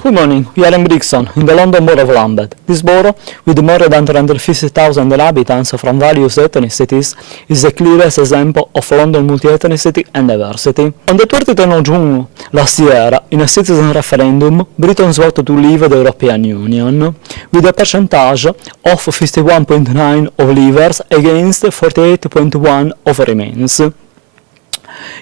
Good morning, we are in Brixton, in the London Borough of Lambeth. This borough, with more than 350,000 inhabitants from various ethnicities, is the clearest example of London multi-ethnicity and diversity. On the 23rd of June last year, in a citizen referendum, Britons voted to leave the European Union, with a percentage of 51.9 of leavers against 48.1 of remains.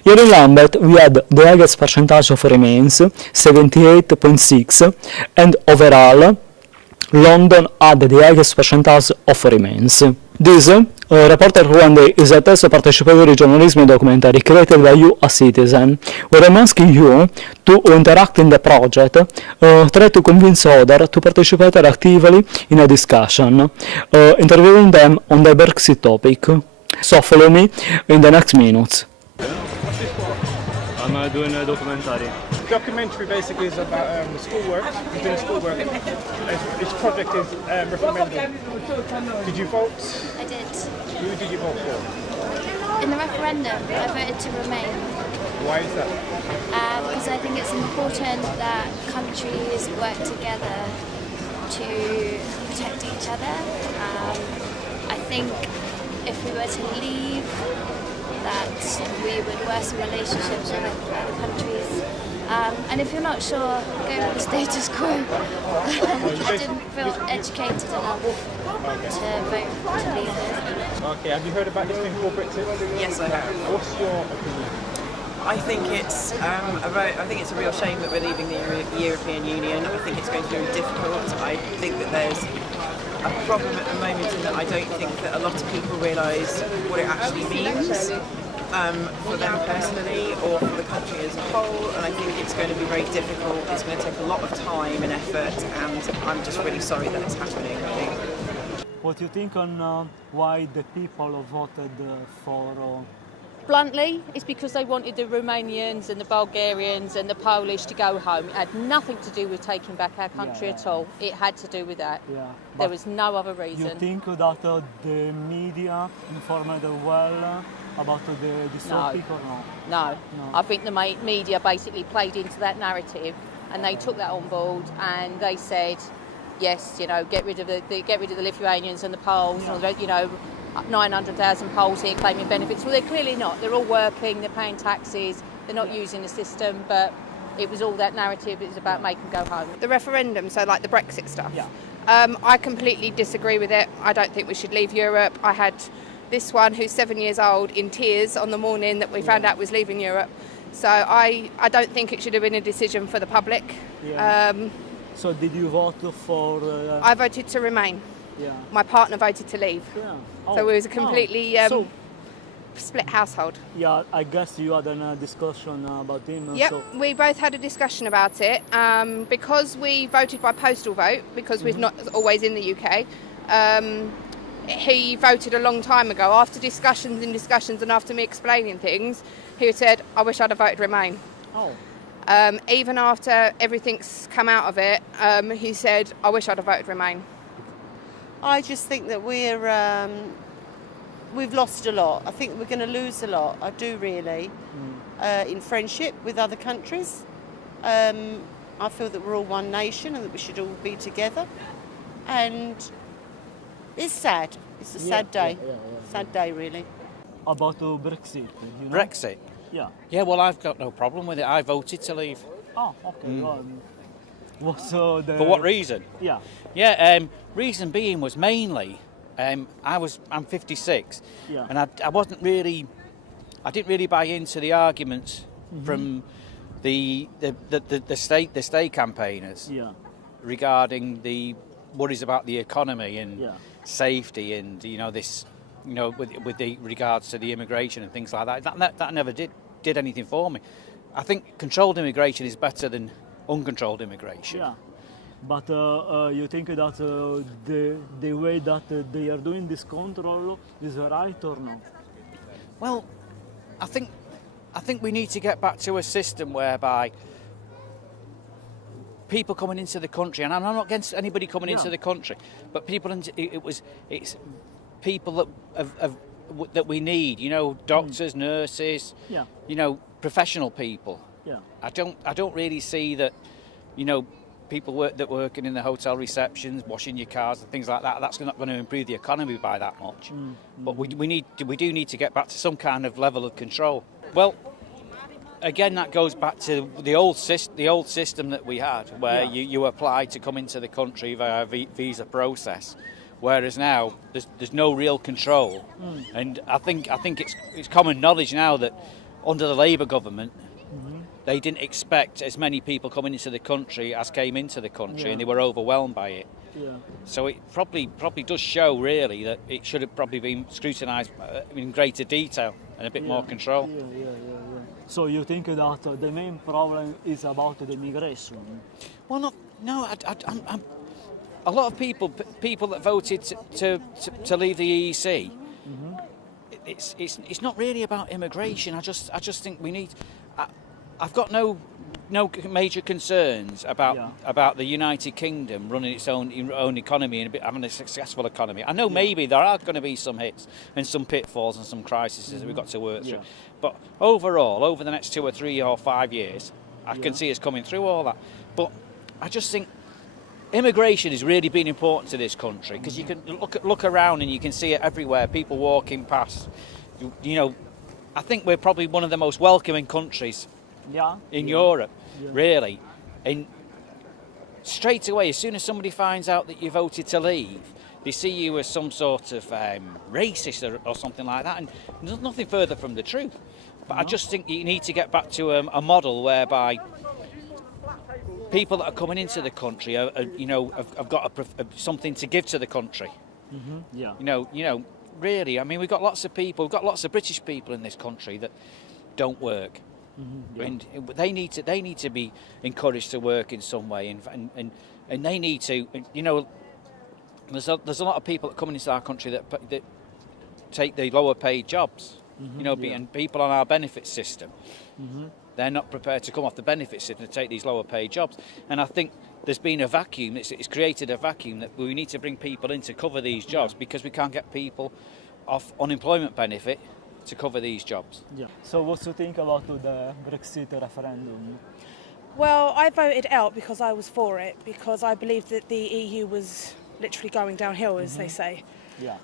Here in Lambeth, we had the highest percentage of remains, 78.6, and overall, London had the highest percentage of remains. This, Reporter Rwanda, is a test participatory journalism documentary created by you, a citizen, where I'm asking you to interact in the project, try to convince others to participate actively in a discussion, interviewing them on the Brexit topic. So follow me in the next minutes. I'm doing a documentary. The documentary basically is about schoolwork. You're doing schoolwork. This project is referendum. Did you vote? I did. Who did you vote for? In the referendum, I voted to remain. Why is that? Because I think it's important that countries work together to protect each other. I think if we were to leave, that we would worsen relationships with other countries. And if you're not sure, go with the status quo. I didn't feel educated enough to vote to leave. Okay, have you heard about this thing called Brexit? Yes, I have. What's your opinion? I think it's a real shame that we're leaving the European Union. I think it's going to be very difficult. I think that there's a problem at the moment in that I don't think that a lot of people realise what it actually means for them personally or for the country as a whole, and I think it's going to be very difficult. It's going to take a lot of time and effort, and I'm just really sorry that it's happening, I think. What do you think on why the people voted for... Bluntly, it's because they wanted the Romanians and the Bulgarians and the Polish to go home. It had nothing to do with taking back our country at all. It had to do with that. Yeah, there was no other reason. You think that the media informed well about this topic or no? No. I think the media basically played into that narrative, and they took that on board, and they said, yes, get rid of the Lithuanians and the Poles, 900,000 Poles here claiming benefits. Well, they're clearly not. They're all working, they're paying taxes, they're not using the system, but it was all that narrative. It was about make them go home. The referendum, so like the Brexit stuff, yeah. I completely disagree with it. I don't think we should leave Europe. I had this one who's 7 years old in tears on the morning that we found out was leaving Europe. So I don't think it should have been a decision for the public. Yeah. So did you vote for... I voted to remain. Yeah. My partner voted to leave. Yeah. So it was a completely split household. Yeah, I guess you had a discussion about him. Yep, So. we both had a discussion about it. Because we voted by postal vote, because we're not always in the UK, he voted a long time ago. After discussions and after me explaining things, he said, I wish I'd have voted Remain. Oh. Even after everything's come out of it, he said, I wish I'd have voted Remain. I just think that we've lost a lot. I think we're going to lose a lot. I do really. In friendship with other countries. I feel that we're all one nation and that we should all be together. And it's sad. It's a sad day. Sad day, really. About Brexit, Brexit? Yeah. Yeah, well, I've got no problem with it. I voted to leave. Oh, okay. For what reason? Yeah. Yeah, reason being was mainly, I'm 56, and I didn't really buy into the arguments from the state campaigners regarding the worries about the economy and safety and with the regards to the immigration and things like that. That never did anything for me. I think controlled immigration is better than uncontrolled immigration. Yeah. But you think that the way that they are doing this control is right or no? Well, I think we need to get back to a system whereby people coming into the country, and I'm not against anybody coming into the country, but it's people that we need. Doctors, nurses, professional people. Yeah. I don't really see that, people that working in the hotel receptions, washing your cars and things like that. That's not going to improve the economy by that much. But we do need to get back to some kind of level of control. Well, again, that goes back to the old system that we had, where you applied to come into the country via a visa process, whereas now there's no real control. And I think it's common knowledge now that under the Labour government, they didn't expect as many people coming into the country as came into the country, and they were overwhelmed by it. So it probably does show really that it should have probably been scrutinised in greater detail and a bit more control. So you think that the main problem is about the migration? Well, no. I'm a lot of people that voted to leave the EEC. It's not really about immigration. I just think we need. I've got no major concerns about the United Kingdom running its own economy and having a successful economy. I know maybe there are going to be some hits and some pitfalls and some crises that we've got to work through. But overall, over the next 2 or 3 or 5 years, I can see us coming through all that. But I just think immigration has really been important to this country, because you can look around and you can see it everywhere. People walking past. You know, I think we're probably one of the most welcoming countries in Europe, really. And straight away, as soon as somebody finds out that you voted to leave, they see you as some sort of racist or something like that, and there's nothing further from the truth. But I just think you need to get back to a model whereby people that are coming into the country have got something to give to the country. Really, I mean, we've got lots of British people in this country that don't work. And they need to be encouraged to work in some way, and they need to, there's a lot of people that come into our country that take the lower paid jobs, and people on our benefit system. They're not prepared to come off the benefit system to take these lower paid jobs, and I think there's been a vacuum. It's created a vacuum that we need to bring people in to cover these jobs, because we can't get people off unemployment benefit to cover these jobs. So what do you think about the Brexit referendum? Well, I voted out because I was for it, because I believed that the EU was literally going downhill, as they say.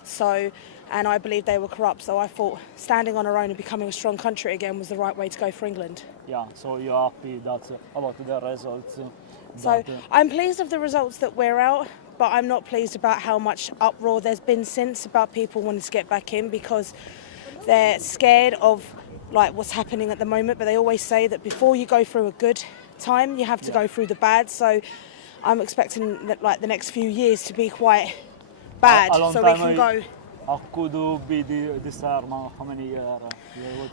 So, and I believed they were corrupt, so I thought standing on our own and becoming a strong country again was the right way to go for England. So you're happy about the results? So I'm pleased with the results that we're out, but I'm not pleased about how much uproar there's been since about people wanting to get back in, because they're scared of what's happening at the moment, but they always say that before you go through a good time, you have to go through the bad. So I'm expecting that the next few years to be quite bad, so we can go. How could be this term? How many years?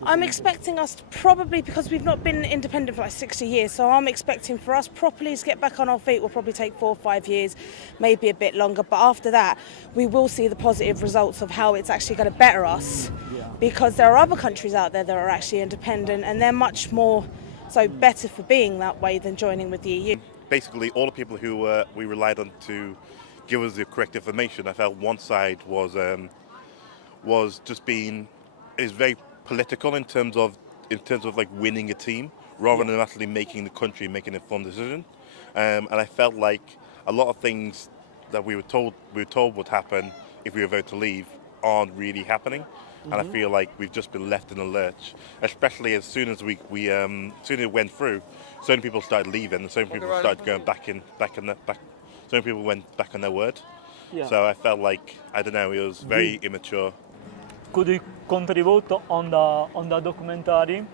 I'm expecting us to probably, because we've not been independent for 60 years, so I'm expecting for us properly to get back on our feet will probably take 4 or 5 years, maybe a bit longer. But after that, we will see the positive results of how it's actually going to better us, because there are other countries out there that are actually independent, and they're much more better for being that way than joining with the EU. Basically, all the people who we relied on to give us the correct information, I felt one side was just being is very political in terms of winning a team rather than actually making the country making an informed decision. And I felt like a lot of things that we were told would happen if we were voted to leave aren't really happening. And I feel like we've just been left in a lurch, especially as soon as soon as it went through, so many people started leaving, and so many people started going back. So many people went back on their word. So I felt like, I don't know, it was very immature. Could you contribute on the documentary?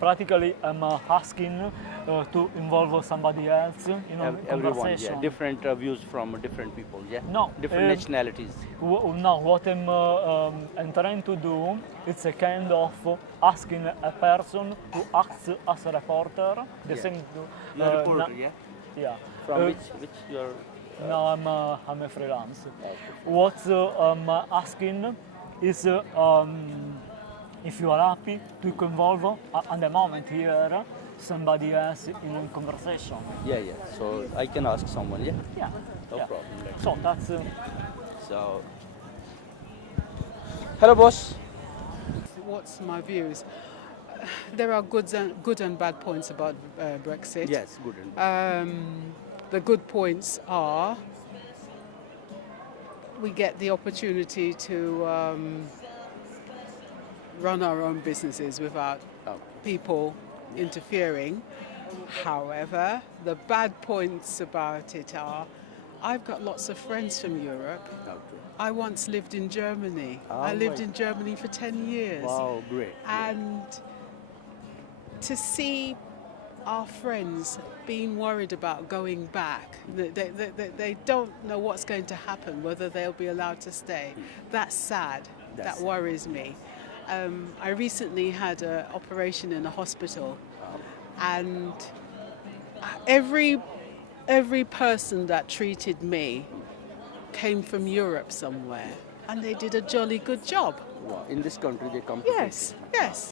Practically, I'm asking to involve somebody else in a conversation. Different views from different people, No, different nationalities. No, what I'm trying to do, it's a kind of asking a person who acts as a reporter. The same. Reporter, From which you're? No, I'm a freelance. What I'm asking is if you are happy to involve at the moment here somebody else in a conversation. So I can ask someone, No problem. So that's. So. Hello, boss. What's my views? There are good and bad points about Brexit. Yes, good and bad. the good points are we get the opportunity to run our own businesses without people interfering. However, the bad points about it are I've got lots of friends from Europe. I once lived in Germany. I lived in Germany for 10 years. Wow, great. And to see our friends being worried about going back, they don't know what's going to happen, whether they'll be allowed to stay. That's sad. That worries me. I recently had an operation in a hospital, and every person that treated me came from Europe somewhere, and they did a jolly good job. Wow. In this country they come to Yes, yes.